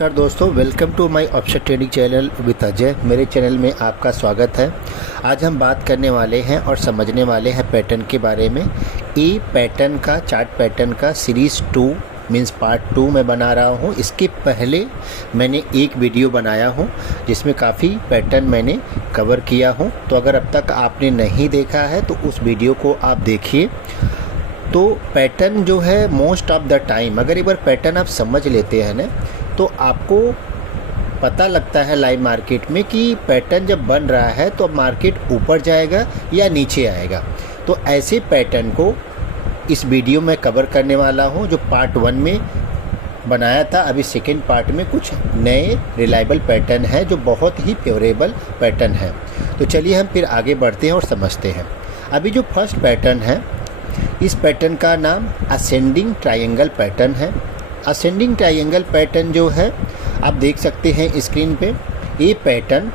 नमस्कार दोस्तों, welcome to my option trading channel with Ajay. मेरे चैनल में आपका स्वागत है। आज हम बात करने वाले हैं और समझने वाले हैं पैटर्न के बारे में। ये पैटर्न का चार्ट पैटर्न का सीरीज़ 2 मीन्स पार्ट 2 मैं बना रहा हूँ। इसके पहले मैंने एक वीडियो बनाया हूँ जिसमें काफ़ी पैटर्न मैंने कवर किया हूँ। तो अगर अब तक आपने नहीं देखा है तो उस वीडियो को आप देखिए। तो पैटर्न जो है मोस्ट ऑफ द टाइम अगर एक बार पैटर्न आप समझ लेते हैं ना तो आपको पता लगता है लाइव मार्केट में कि पैटर्न जब बन रहा है तो मार्केट ऊपर जाएगा या नीचे आएगा। तो ऐसे पैटर्न को इस वीडियो में कवर करने वाला हूं जो पार्ट 1 में बनाया था। अभी सेकेंड पार्ट में कुछ नए रिलायबल पैटर्न है जो बहुत ही फेवरेबल पैटर्न है। तो चलिए हम फिर आगे बढ़ते हैं और समझते हैं। अभी जो फर्स्ट पैटर्न है इस पैटर्न का नाम असेंडिंग ट्रायंगल पैटर्न है। असेंडिंग ट्रायंगल पैटर्न जो है आप देख सकते हैं स्क्रीन पे। ये पैटर्न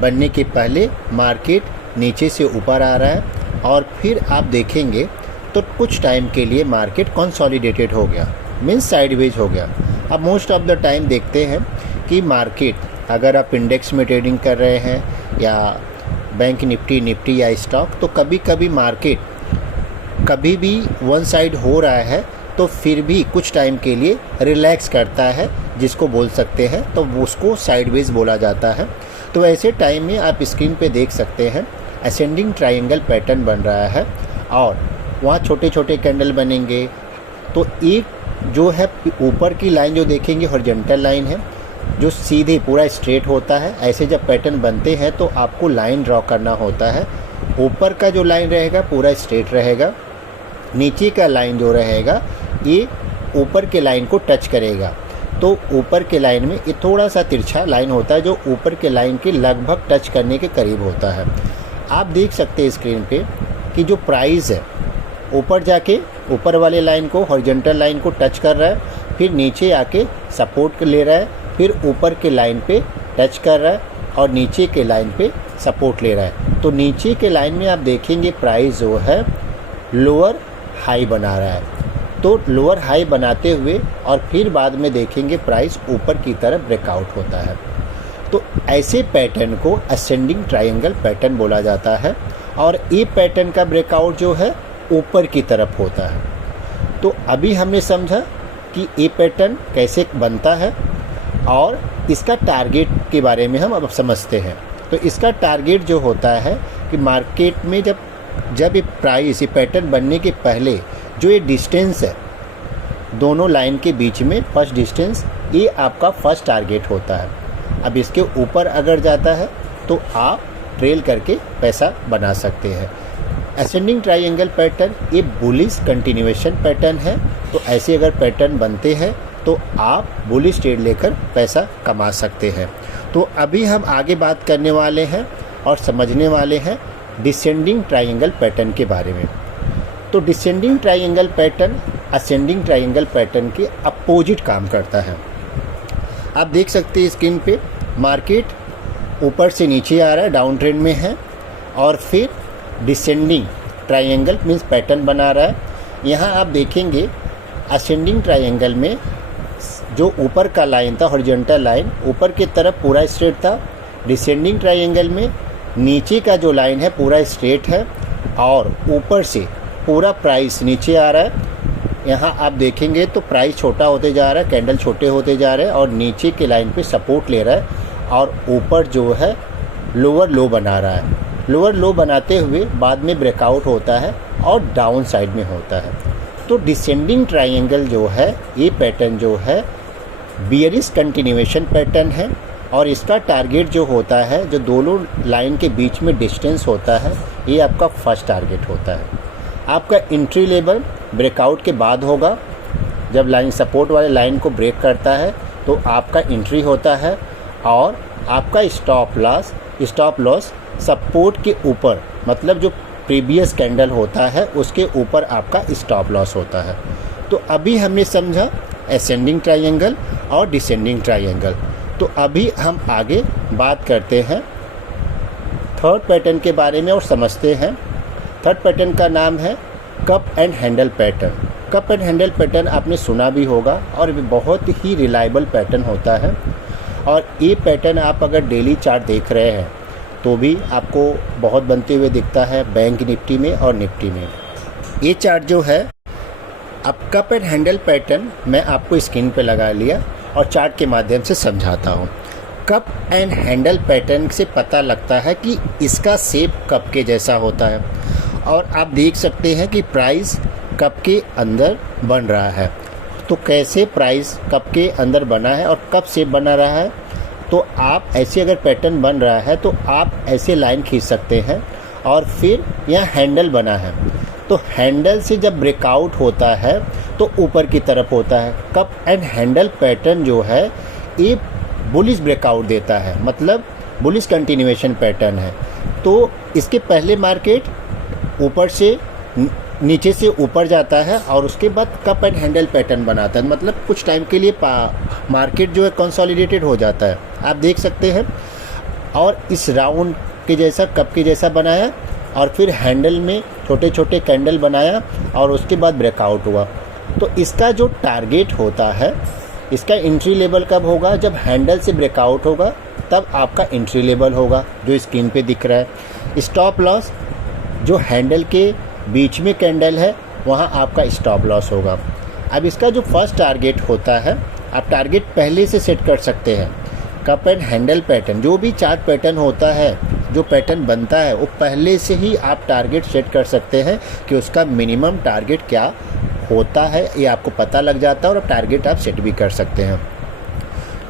बनने के पहले मार्केट नीचे से ऊपर आ रहा है और फिर आप देखेंगे तो कुछ टाइम के लिए मार्केट कंसोलिडेटेड हो गया, मीन्स साइडवेज हो गया। अब मोस्ट ऑफ द टाइम देखते हैं कि मार्केट अगर आप इंडेक्स में ट्रेडिंग कर रहे हैं या बैंक निफ्टी या स्टॉक, तो कभी कभी मार्केट कभी भी वन साइड हो रहा है तो फिर भी कुछ टाइम के लिए रिलैक्स करता है, जिसको बोल सकते हैं तो उसको साइडवेज बोला जाता है। तो ऐसे टाइम में आप स्क्रीन पे देख सकते हैं असेंडिंग ट्रायंगल पैटर्न बन रहा है और वहाँ छोटे छोटे कैंडल बनेंगे। तो एक जो है ऊपर की लाइन जो देखेंगे हॉरिजॉन्टल लाइन है जो सीधे पूरा स्ट्रेट होता है। ऐसे जब पैटर्न बनते हैं तो आपको लाइन ड्रॉ करना होता है। ऊपर का जो लाइन रहेगा पूरा स्ट्रेट रहेगा, नीचे का लाइन जो रहेगा ये ऊपर के लाइन को टच करेगा। तो ऊपर के लाइन में ये थोड़ा सा तिरछा लाइन होता है जो ऊपर के लाइन के लगभग टच करने के करीब होता है। आप देख सकते हैं स्क्रीन पे कि जो प्राइस है ऊपर जाके ऊपर वाले लाइन को हॉरिजॉन्टल लाइन को टच कर रहा है, फिर नीचे आके सपोर्ट ले रहा है, फिर ऊपर के लाइन पे टच कर रहा है और नीचे के लाइन पे सपोर्ट ले रहा है। तो नीचे के लाइन में आप देखेंगे प्राइस जो है लोअर हाई बना रहा है। तो लोअर हाई बनाते हुए और फिर बाद में देखेंगे प्राइस ऊपर की तरफ ब्रेकआउट होता है। तो ऐसे पैटर्न को असेंडिंग ट्रायंगल पैटर्न बोला जाता है और ये पैटर्न का ब्रेकआउट जो है ऊपर की तरफ होता है। तो अभी हमने समझा कि ये पैटर्न कैसे बनता है और इसका टारगेट के बारे में हम अब समझते हैं। तो इसका टारगेट जो होता है कि मार्केट में जब ये प्राइस ये पैटर्न बनने के पहले जो ये डिस्टेंस है दोनों लाइन के बीच में फर्स्ट डिस्टेंस, ये आपका फर्स्ट टारगेट होता है। अब इसके ऊपर अगर जाता है तो आप ट्रेल करके पैसा बना सकते हैं। असेंडिंग ट्रायंगल पैटर्न ये बुलिश कंटिन्यूएशन पैटर्न है। तो ऐसे अगर पैटर्न बनते हैं तो आप बुलिश ट्रेड लेकर पैसा कमा सकते हैं। तो अभी हम आगे बात करने वाले हैं और समझने वाले हैं डिसेंडिंग ट्रायंगल पैटर्न के बारे में। तो descending triangle pattern ascending triangle pattern के अपोजिट काम करता है। आप देख सकते हैं स्क्रीन पे मार्केट ऊपर से नीचे आ रहा है, डाउन ट्रेंड में है और फिर डिसेंडिंग ट्रायंगल मीन्स पैटर्न बना रहा है। यहाँ आप देखेंगे असेंडिंग ट्रायंगल में जो ऊपर का लाइन था हॉरिजॉन्टल लाइन ऊपर की तरफ पूरा स्ट्रेट था। डिसेंडिंग ट्रायंगल में नीचे का जो लाइन है पूरा स्ट्रेट है और ऊपर से पूरा प्राइस नीचे आ रहा है। यहाँ आप देखेंगे तो प्राइस छोटा होते जा रहा है, कैंडल छोटे होते जा रहे हैं और नीचे के लाइन पे सपोर्ट ले रहा है और ऊपर जो है लोअर लो बना रहा है। लोअर लो बनाते हुए बाद में ब्रेकआउट होता है और डाउन साइड में होता है। तो डिसेंडिंग ट्रायंगल जो है ये पैटर्न जो है बियरिश कंटिन्यूएशन पैटर्न है और इसका टारगेट जो होता है जो दोनों लाइन के बीच में डिस्टेंस होता है ये आपका फर्स्ट टारगेट होता है। आपका एंट्री लेवल ब्रेकआउट के बाद होगा। जब लाइन सपोर्ट वाले लाइन को ब्रेक करता है तो आपका एंट्री होता है और आपका स्टॉप लॉस सपोर्ट के ऊपर मतलब जो प्रीवियस कैंडल होता है उसके ऊपर आपका स्टॉप लॉस होता है। तो अभी हमने समझा असेंडिंग ट्रायंगल और डिसेंडिंग ट्रायंगल। तो अभी हम आगे बात करते हैं थर्ड पैटर्न के बारे में और समझते हैं। थर्ड पैटर्न का नाम है cup and handle pattern. Cup and handle pattern आपने सुना भी होगा और बहुत ही रिलायबल पैटर्न होता है। और ये पैटर्न आप अगर डेली चार्ट देख रहे हैं तो भी आपको बहुत बनते हुए दिखता है बैंक निफ्टी में और निफ्टी में। ये चार्ट जो है, अब कप एंड हैंडल पैटर्न मैं आपको स्क्रीन पे लगा लिया और चार्ट के माध्यम से समझाता हूँ। कप एंड हैंडल पैटर्न से पता लगता है कि इसका शेप कप के जैसा होता है और आप देख सकते हैं कि प्राइस कप के अंदर बन रहा है। तो कैसे प्राइस कप के अंदर बना है और कब शेप बना रहा है, तो आप ऐसे अगर पैटर्न बन रहा है तो आप ऐसे लाइन खींच सकते हैं और फिर यहाँ हैंडल बना है तो हैंडल से जब ब्रेकआउट होता है तो ऊपर की तरफ होता है। कप एंड हैंडल पैटर्न जो है ये बुलिश ब्रेकआउट देता है, मतलब बुलिश कंटिन्यूएशन पैटर्न है। तो इसके पहले मार्केट ऊपर से नीचे से ऊपर जाता है और उसके बाद कप एंड हैंडल पैटर्न बनाता है, मतलब कुछ टाइम के लिए मार्केट जो है कंसोलिडेटेड हो जाता है, आप देख सकते हैं। और इस राउंड के जैसा कप के जैसा बनाया और फिर हैंडल में छोटे छोटे कैंडल बनाया और उसके बाद ब्रेकआउट हुआ। तो इसका जो टारगेट होता है, इसका एंट्री लेवल कब होगा, जब हैंडल से ब्रेकआउट होगा तब आपका एंट्री लेवल होगा जो स्क्रीन पे दिख रहा है। स्टॉप लॉस जो हैंडल के बीच में कैंडल है वहाँ आपका स्टॉप लॉस होगा। अब इसका जो फर्स्ट टारगेट होता है, आप टारगेट पहले से सेट कर सकते हैं। कप एंड हैंडल पैटर्न जो भी चार्ट पैटर्न होता है, जो पैटर्न बनता है, वो पहले से ही आप टारगेट सेट कर सकते हैं कि उसका मिनिमम टारगेट क्या होता है, ये आपको पता लग जाता है और टारगेट आप सेट भी कर सकते हैं।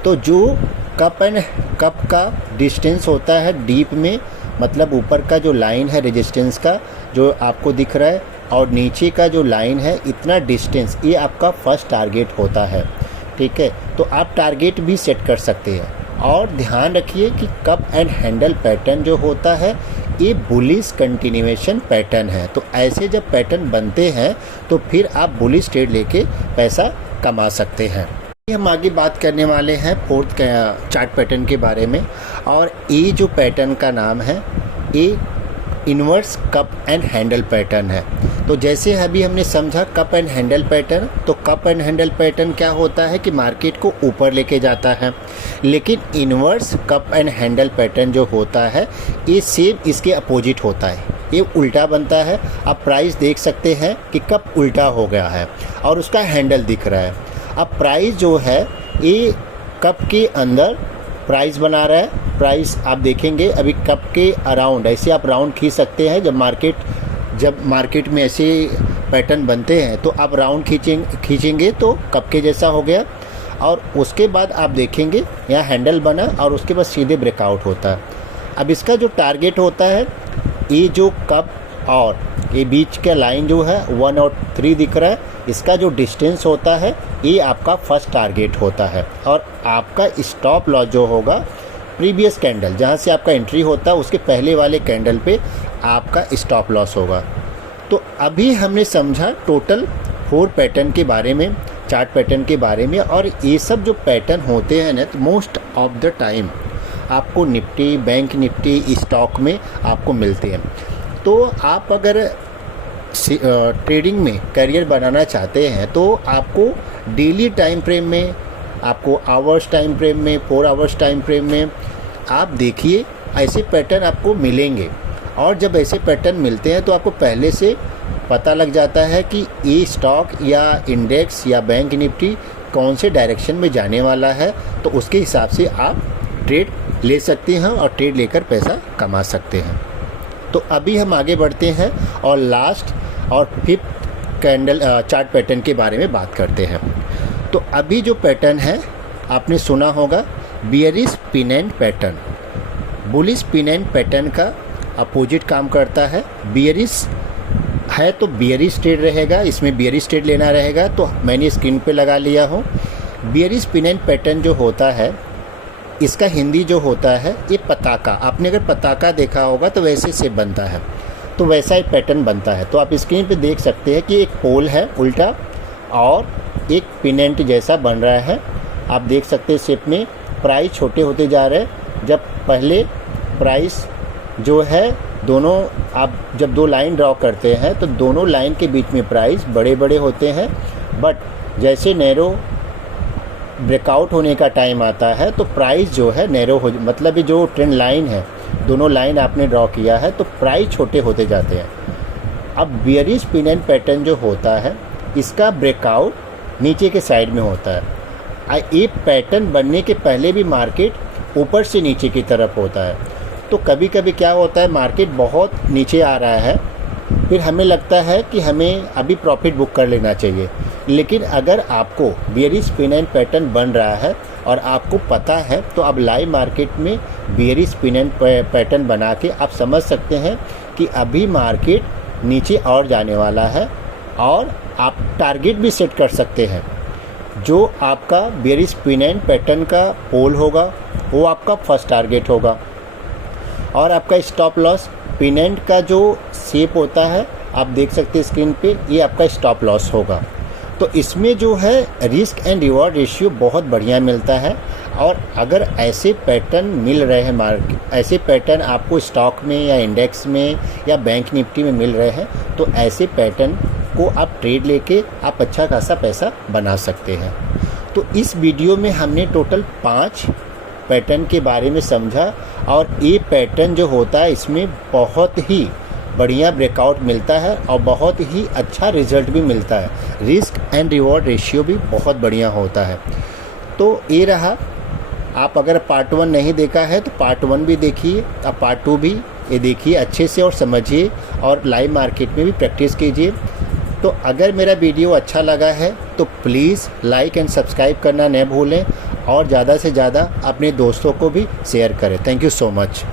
तो जो कप का डिस्टेंस होता है डीप में, मतलब ऊपर का जो लाइन है रेजिस्टेंस का जो आपको दिख रहा है और नीचे का जो लाइन है, इतना डिस्टेंस, ये आपका फर्स्ट टारगेट होता है। ठीक है, तो आप टारगेट भी सेट कर सकते हैं। और ध्यान रखिए कि कप एंड हैंडल पैटर्न जो होता है ये बुलिश कंटिन्यूएशन पैटर्न है। तो ऐसे जब पैटर्न बनते हैं तो फिर आप बुलिश ट्रेड लेके पैसा कमा सकते हैं। हम आगे बात करने वाले हैं फोर्थ चार्ट पैटर्न के बारे में और ये जो पैटर्न का नाम है ये inverse cup and handle pattern है। तो जैसे अभी हमने समझा कप एंड हैंडल पैटर्न, तो कप एंड हैंडल पैटर्न क्या होता है कि मार्केट को ऊपर लेके जाता है, लेकिन inverse cup and handle pattern जो होता है ये सेम इसके अपोजिट होता है, ये उल्टा बनता है। आप प्राइस देख सकते हैं कि कप उल्टा हो गया है और उसका हैंडल दिख रहा है। अब प्राइस जो है ये कप के अंदर प्राइस बना रहा है। प्राइस आप देखेंगे अभी कप के अराउंड ऐसे आप राउंड खींच सकते हैं। जब मार्केट में ऐसे पैटर्न बनते हैं तो आप राउंड खींचेंगे तो कप के जैसा हो गया और उसके बाद आप देखेंगे यहाँ हैंडल बना और उसके बाद सीधे ब्रेकआउट होता है। अब इसका जो टारगेट होता है, ये जो कप और ये बीच का लाइन जो है 1 और 3 दिख रहा है, इसका जो डिस्टेंस होता है ये आपका फर्स्ट टारगेट होता है। और आपका स्टॉप लॉस जो होगा प्रीवियस कैंडल जहाँ से आपका एंट्री होता है उसके पहले वाले कैंडल पे आपका स्टॉप लॉस होगा। तो अभी हमने समझा टोटल 4 पैटर्न के बारे में, चार्ट पैटर्न के बारे में। और ये सब जो पैटर्न होते हैं ना, तो मोस्ट ऑफ द टाइम आपको निफ्टी, बैंक निफ्टी, स्टॉक में आपको मिलते हैं। तो आप अगर ट्रेडिंग में करियर बनाना चाहते हैं तो आपको डेली टाइम फ्रेम में, आपको आवर्स टाइम फ्रेम में, 4 आवर्स टाइम फ्रेम में आप देखिए ऐसे पैटर्न आपको मिलेंगे। और जब ऐसे पैटर्न मिलते हैं तो आपको पहले से पता लग जाता है कि ये स्टॉक या इंडेक्स या बैंक निफ्टी कौन से डायरेक्शन में जाने वाला है, तो उसके हिसाब से आप ट्रेड ले सकते हैं और ट्रेड लेकर पैसा कमा सकते हैं। तो अभी हम आगे बढ़ते हैं और लास्ट और 5th कैंडल चार्ट पैटर्न के बारे में बात करते हैं। तो अभी जो पैटर्न है आपने सुना होगा bearish pin pattern. Bullish pin pattern का अपोजिट काम करता है। बियरिश है तो बियरिश ट्रेड रहेगा, इसमें बियरिश ट्रेड लेना रहेगा। तो मैंने स्क्रीन पे लगा लिया हूँ। बियरिश पिन पैटर्न जो होता है इसका हिंदी जो होता है ये पताका। आपने अगर पताका देखा होगा तो वैसे से बनता है, तो वैसा ही पैटर्न बनता है। तो आप स्क्रीन पे देख सकते हैं कि एक पोल है उल्टा और एक पिनेंट जैसा बन रहा है। आप देख सकते हैं शेप में प्राइस छोटे होते जा रहे हैं। जब पहले प्राइस जो है दोनों आप जब दो लाइन ड्रॉ करते हैं तो दोनों लाइन के बीच में प्राइस बड़े बड़े होते हैं, बट जैसे नैरो ब्रेकआउट होने का टाइम आता है तो प्राइस जो है नैरो हो, मतलब ये जो ट्रेंड लाइन है, दोनों लाइन आपने ड्रॉ किया है तो प्राइस छोटे होते जाते हैं। अब बियरिश पिन एंड पैटर्न जो होता है इसका ब्रेकआउट नीचे के साइड में होता है। ये पैटर्न बनने के पहले भी मार्केट ऊपर से नीचे की तरफ होता है। तो कभी कभी क्या होता है, मार्केट बहुत नीचे आ रहा है, फिर हमें लगता है कि हमें अभी प्रॉफिट बुक कर लेना चाहिए। लेकिन अगर आपको बियरिश पिन एंड पैटर्न बन रहा है और आपको पता है तो अब लाइव मार्केट में बियरिश पिन एंड पैटर्न बना के आप समझ सकते हैं कि अभी मार्केट नीचे और जाने वाला है, और आप टारगेट भी सेट कर सकते हैं। जो आपका बियरिश पिन एंड पैटर्न का पोल होगा वो आपका फर्स्ट टारगेट होगा, और आपका स्टॉप लॉस पिन एंड का जो शेप होता है आप देख सकते हैं स्क्रीन पे, ये आपका स्टॉप लॉस होगा। तो इसमें जो है रिस्क एंड रिवॉर्ड रेशियो बहुत बढ़िया मिलता है। और अगर ऐसे पैटर्न मिल रहे हैं मार्केट, ऐसे पैटर्न आपको स्टॉक में या इंडेक्स में या बैंक निफ्टी में मिल रहे हैं, तो ऐसे पैटर्न को आप ट्रेड लेके आप अच्छा खासा पैसा बना सकते हैं। तो इस वीडियो में हमने टोटल 5 पैटर्न के बारे में समझा, और ये पैटर्न जो होता है इसमें बहुत ही बढ़िया ब्रेकआउट मिलता है और बहुत ही अच्छा रिजल्ट भी मिलता है। रिस्क एंड रिवॉर्ड रेशियो भी बहुत बढ़िया होता है। तो ये रहा, आप अगर पार्ट 1 नहीं देखा है तो पार्ट 1 भी देखिए, आप पार्ट 2 भी ये देखिए अच्छे से और समझिए, और लाइव मार्केट में भी प्रैक्टिस कीजिए। तो अगर मेरा वीडियो अच्छा लगा है तो प्लीज़ लाइक एंड सब्सक्राइब करना न भूलें, और ज़्यादा से ज़्यादा अपने दोस्तों को भी शेयर करें। Thank you so much.